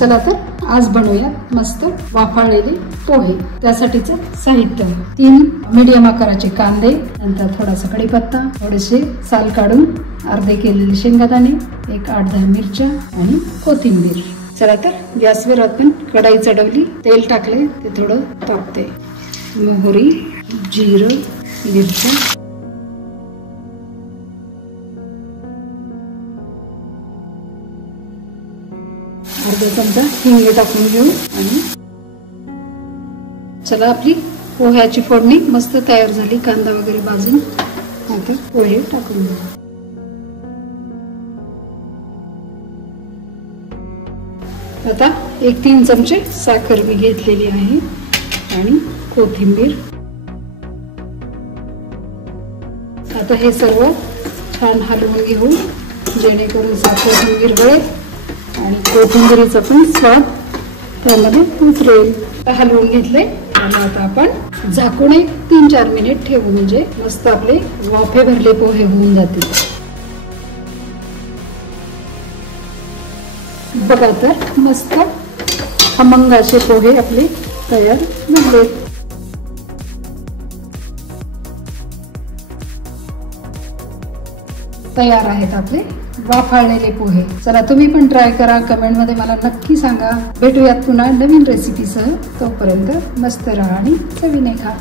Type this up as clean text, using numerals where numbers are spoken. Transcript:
चला तर आज बनवूया मस्त वाफाळलेले पोहे। त्यासाठीचं साहित्य 3 मीडियम आकाराचे कांदे, नंतर थोडासा कढीपत्ता, थोडेसे साल काढून अर्धे केलेले शेंगदाणे, 8-10 मिरच्या आणि कोथिंबीर। चला तर गॅसवर आपण कढई चढवली, तेल टाकले, ते थोडं तापते। मोहरी, जिरं, मिरची, अर्धा चमचा हिंग टाकून घेऊ आणि चला आपली पोह्याची फोडणी मस्त तयार झाली। कांदा वगैरे भाजून आता पोहे टाकून घेऊ। आता 1-3 चमचे साखर मी घेतलेली आहे आणि कोथिंबीर। आता हे सर्व छान हलवून घेऊ जेणेकरून साखर विरघळेल आणि कोथिंबीरीचा पण स्वाद त्यामध्ये उतरेल। हलवून घेतले आणि आता आपण झाकून 3-4 मिनिट ठेवू म्हणजे मस्त आपले वाफे भरले पोहे होऊन जातील। बघा तर मस्त खमंग असे पोहे आपले तयार झाले। तयार आहेत आपले वाफाळलेले पोहे। चला तुम्ही पण ट्राय करा, कमेंट मध्ये मला नक्की सांगा। भेटूयात पुन्हा नवीन रेसिपीसह। तोपर्यंत मस्त राहा आणि चवीने खा।